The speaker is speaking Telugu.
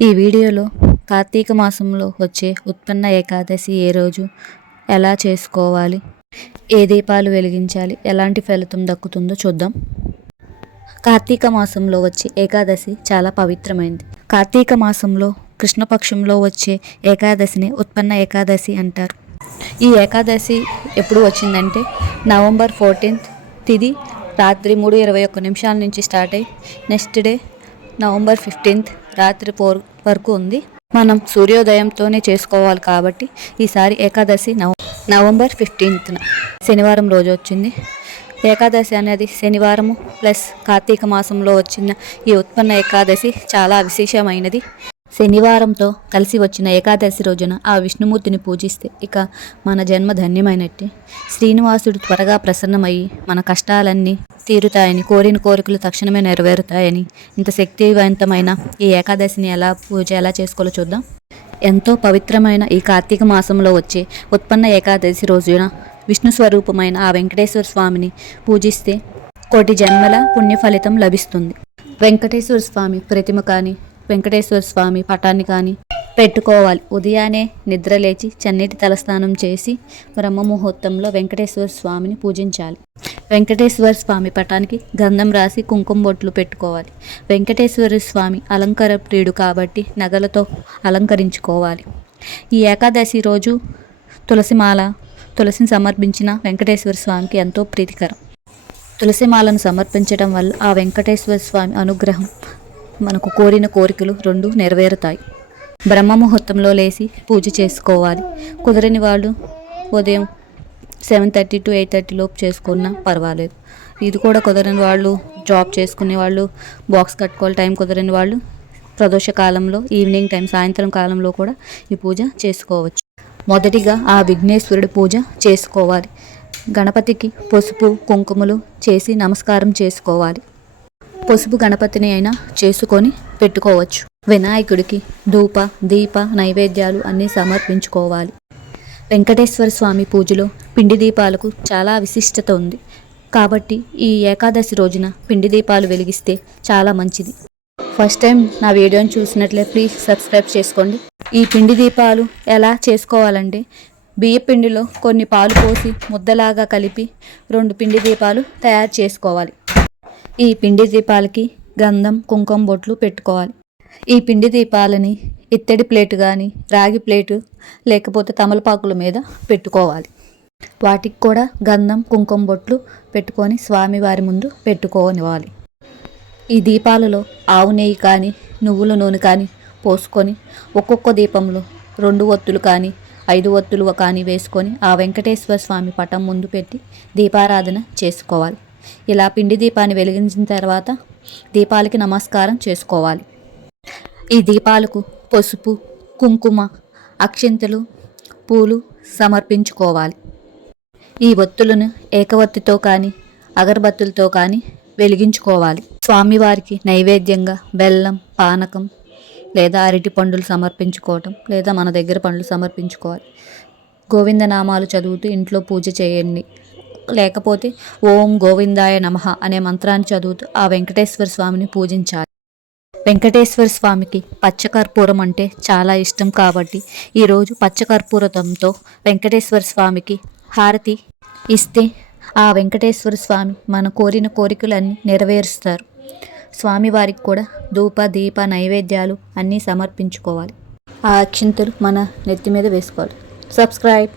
ఈ వీడియోలో కార్తీక మాసంలో వచ్చే ఉత్పన్న ఏకాదశి ఏ రోజు ఎలా చేసుకోవాలి ఏ దీపాలు వెలిగించాలి ఎలాంటి ఫలితం దక్కుతుందో చూద్దాం. కార్తీక మాసంలో వచ్చే ఏకాదశి చాలా పవిత్రమైంది. కార్తీక మాసంలో కృష్ణపక్షంలో వచ్చే ఏకాదశిని ఉత్పన్న ఏకాదశి అంటారు. ఈ ఏకాదశి ఎప్పుడు వచ్చిందంటే నవంబర్ ఫోర్టీన్త్ తిది రాత్రి మూడు ఇరవై ఒక్క నిమిషాల నుంచి స్టార్ట్ అయ్యి నెక్స్ట్ డే నవంబర్ ఫిఫ్టీన్త్ రాత్రి ఫోర్ వరకు ఉంది. మనం సూర్యోదయంతోనే చేసుకోవాలి కాబట్టి ఈసారి ఏకాదశి నవ నవంబర్ ఫిఫ్టీన్త్న శనివారం రోజు వచ్చింది. ఏకాదశి అనేది శనివారము ప్లస్ కార్తీక మాసంలో వచ్చిన ఈ ఉత్పన్న ఏకాదశి చాలా విశేషమైనది. శనివారంతో కలిసి వచ్చిన ఏకాదశి రోజున ఆ విష్ణుమూర్తిని పూజిస్తే ఇక మన జన్మ ధన్యమైనట్టే. శ్రీనివాసుడు త్వరగా ప్రసన్నమయ్యి మన కష్టాలన్నీ తీరుతాయని కోరిన కోరికలు తక్షణమే నెరవేరుతాయని ఇంత శక్తివంతమైన ఈ ఏకాదశిని ఎలా పూజ ఎలా చేసుకోవాలో చూద్దాం. ఎంతో పవిత్రమైన ఈ కార్తీక మాసంలో వచ్చే ఉత్పన్న ఏకాదశి రోజున విష్ణు స్వరూపమైన ఆ వెంకటేశ్వర స్వామిని పూజిస్తే కోటి జన్మల పుణ్య ఫలితం లభిస్తుంది. వెంకటేశ్వర స్వామి ప్రతిమ కానీ వెంకటేశ్వర స్వామి పటాన్ని కానీ పెట్టుకోవాలి. ఉదయాన్నే నిద్ర లేచి చన్నీటి తలస్నానం చేసి బ్రహ్మ ముహూర్తంలో వెంకటేశ్వర స్వామిని పూజించాలి. వెంకటేశ్వర స్వామి పటానికి గంధం రాసి కుంకుమ బొట్లు పెట్టుకోవాలి. వెంకటేశ్వర స్వామి అలంకార ప్రియుడు కాబట్టి నగలతో అలంకరించుకోవాలి. ఈ ఏకాదశి రోజు తులసిమాల తులసిని సమర్పించిన వెంకటేశ్వర స్వామికి ఎంతో ప్రీతికరం. తులసిమాలను సమర్పించడం వల్ల ఆ వెంకటేశ్వర స్వామి అనుగ్రహం మనకు కోరిన కోరికలు రెండు నెరవేరుతాయి. బ్రహ్మ ముహూర్తంలో లేచి పూజ చేసుకోవాలి. కుదరని వాళ్ళు ఉదయం seven thirty to eight thirty లోపు చేసుకున్నా పర్వాలేదు. ఇది కూడా కుదరని వాళ్ళు జాబ్ చేసుకునే వాళ్ళు బాక్స్ కట్టుకోవాలి టైం కుదరని వాళ్ళు ప్రదోష కాలంలో ఈవినింగ్ టైం సాయంత్రం కాలంలో కూడా ఈ పూజ చేసుకోవచ్చు. మొదటిగా ఆ విఘ్నేశ్వరుడి పూజ చేసుకోవాలి. గణపతికి పసుపు కుంకుమలు చేసి నమస్కారం చేసుకోవాలి. పసుపు గణపతిని అయినా చేసుకొని పెట్టుకోవచ్చు. వినాయకుడికి ధూప దీప నైవేద్యాలు అన్నీ సమర్పించుకోవాలి. వెంకటేశ్వర స్వామి పూజలో పిండి దీపాలకు చాలా విశిష్టత ఉంది. కాబట్టి ఈ ఏకాదశి రోజున పిండి దీపాలు వెలిగిస్తే చాలా మంచిది. ఫస్ట్ టైం నా వీడియోని చూసినట్లే ప్లీజ్ సబ్స్క్రైబ్ చేసుకోండి. ఈ పిండి దీపాలు ఎలా చేసుకోవాలంటే బియ్య పిండిలో కొన్ని పాలు పోసి ముద్దలాగా కలిపి రెండు పిండి దీపాలు తయారు చేసుకోవాలి. ఈ పిండి దీపాలకి గంధం కుంకుమ బొట్లు పెట్టుకోవాలి. ఈ పిండి దీపాలని ఇత్తడి ప్లేటు కానీ రాగి ప్లేటు లేకపోతే తమలపాకుల మీద పెట్టుకోవాలి. వాటికి కూడా గంధం కుంకుమ బొట్లు పెట్టుకొని స్వామివారి ముందు పెట్టుకోనివ్వాలి. ఈ దీపాలలో ఆవు నెయ్యి కానీ నువ్వుల నూనె కానీ పోసుకొని ఒక్కొక్క దీపంలో రెండు ఒత్తులు కానీ ఐదు ఒత్తులు కానీ వేసుకొని ఆ వెంకటేశ్వర స్వామి పటం ముందు పెట్టి దీపారాధన చేసుకోవాలి. ఇలా పిండి దీపాన్ని వెలిగించిన తర్వాత దీపాలకి నమస్కారం చేసుకోవాలి. ఈ దీపాలకు పసుపు కుంకుమ అక్షింతలు పూలు సమర్పించుకోవాలి. ఈ ఒత్తులను ఏకవత్తితో కానీ అగరబత్తులతో కానీ వెలిగించుకోవాలి. స్వామివారికి నైవేద్యంగా బెల్లం పానకం లేదా అరటి పండ్లు సమర్పించుకోవటం లేదా మన దగ్గర పండ్లు సమర్పించుకోవాలి. గోవిందనామాలు చదువుతూ ఇంట్లో పూజ చేయండి. లేకపోతే ఓం గోవిందాయ నమః అనే మంత్రాన్ని చదువుతూ ఆ వెంకటేశ్వర స్వామిని పూజించాలి. వెంకటేశ్వర స్వామికి పచ్చకర్పూరం అంటే చాలా ఇష్టం కాబట్టి ఈరోజు పచ్చకర్పూరతంతో వెంకటేశ్వర స్వామికి హారతి ఇస్తే ఆ వెంకటేశ్వర స్వామి మన కోరిన కోరికలన్నీ నెరవేరుస్తారు. స్వామివారికి కూడా ధూప దీప నైవేద్యాలు అన్నీ సమర్పించుకోవాలి. ఆ అక్షింతలు మన నెత్తి మీద వేసుకోవాలి. సబ్స్క్రైబ్.